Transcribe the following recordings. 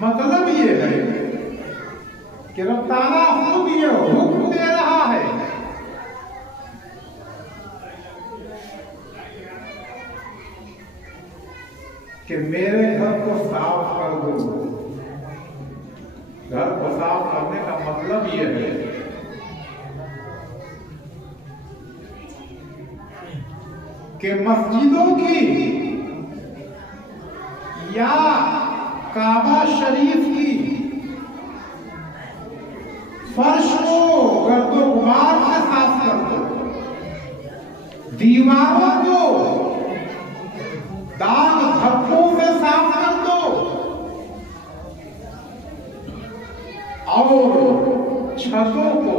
مطلب یہ ہے کہ رب تعالیٰ خود یہ حکم دے رہا ہے کہ میرے گھر کو صاف کر دو۔ گھر کو صاف کرنے کا مطلب یہ ہے کہ مسجدوں کی یا کعبہ شریف کی فرش کو گرد و غبار سے صاف کر دو، دیواروں کو داغ دھبوں سے صاف کر دو، اور چھتوں کو،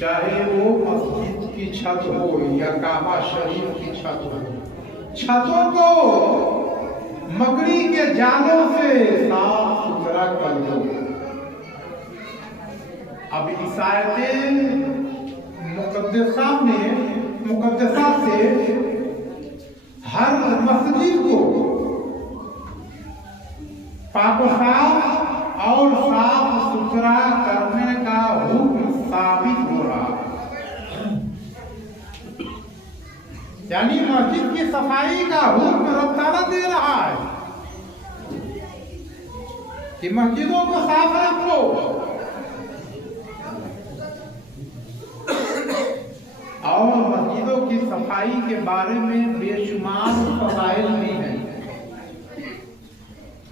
چاہے وہ مسجد کی چھت ہو یا کعبہ شریف کی چھت ہو، چھتوں کو مکڑی کے جالوں سے صاف ستھرا کر دو۔ اب اس آیت مقدسہ سے ہر مسجد کو پاک و صاف اور صاف ستھرا کرنے کا حکم ثابت ہو رہا ہے، یعنی مسجد کی صفائی کا حکم رب تعالیٰ دے رہا ہے کہ مسجدوں کو صاف رکھو، اور مسجدوں کی صفائی کے بارے میں بے شمار فضائل بھی ہیں۔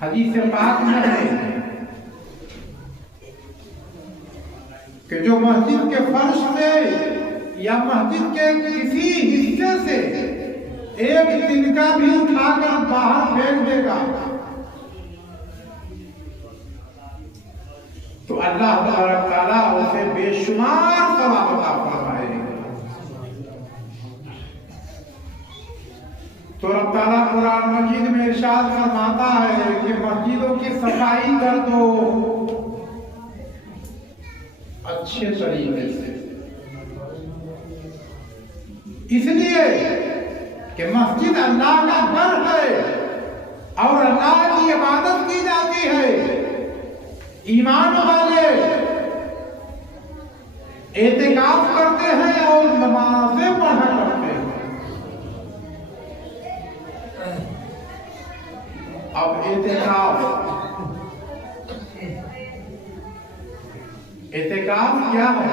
حدیث پاک میں ہے کہ جو مسجد کے فرش سے یا مسجد کے کسی حصے سے ایک تنکا بھی اٹھا کر باہر پھینک دے گا تو اللہ تبارک تعالیٰ اسے بے شمار ثواب عطا فرمائے گا۔ تو رب تعالیٰ قرآن مجید میں ارشاد فرماتا ہے کہ مسجدوں کی صفائی کر دو اچھے طریقے سے، اس لیے کہ مسجد اللہ کا گھر ہے اور اللہ کی عبادت کی جاتی ہے۔ ایمان والے اعتکاف کرتے ہیں اور نمازیں پڑھا کرتے ہیں۔ اب اعتکاف کیا ہے؟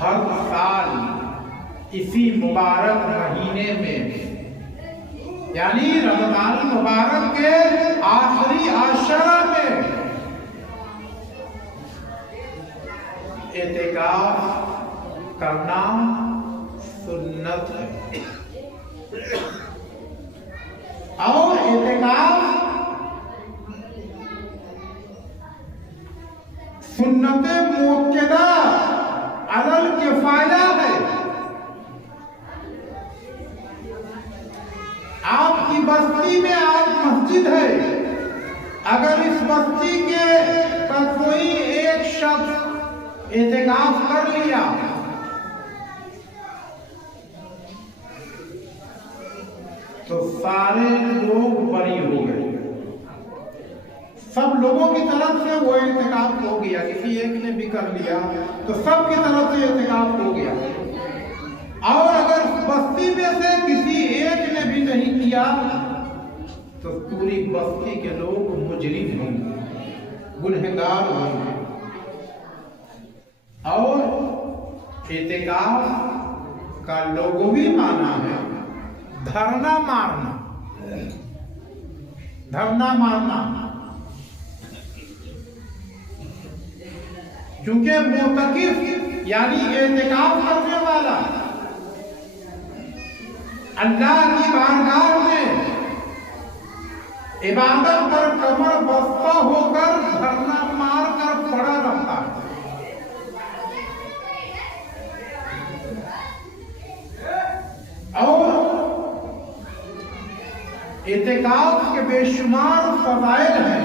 ہر سال اسی مبارک مہینے میں، یعنی رمضان مبارک کے آخری عشرہ میں اعتکاف کرنا سنت ہے، اور اعتکاف سنت مؤکدہ علی الکفایہ ہے۔ آپ کی بستی میں آج مسجد ہے، اگر اس بستی کے کا کوئی ایک شخص اعتکاف کر لیا تو سارے لوگ بری ہو گئے، سب لوگوں کی طرف سے وہ اعتکاف ہو گیا، کسی ایک نے بھی کر لیا تو سب کی طرف سے اعتکاف ہو گیا، اور اگر بستی میں سے کسی ایک نے بھی نہیں کیا تو پوری بستی کے لوگ مجرم ہوں گے، گنہگار ہوں گے۔ اور اعتکاف کا لغوی معنی ہے دھرنا مارنا، دھرنا مارنا، کیونکہ معتکف یعنی اعتکاف کرنے والا اللہ کی بارگاہ میں عبادت پر کمر بستہ ہو کر دھرنا مار کر پڑا رہتا ہے۔ اور اعتکاف کے بے شمار فضائل ہیں،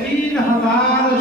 3000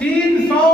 300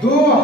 2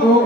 2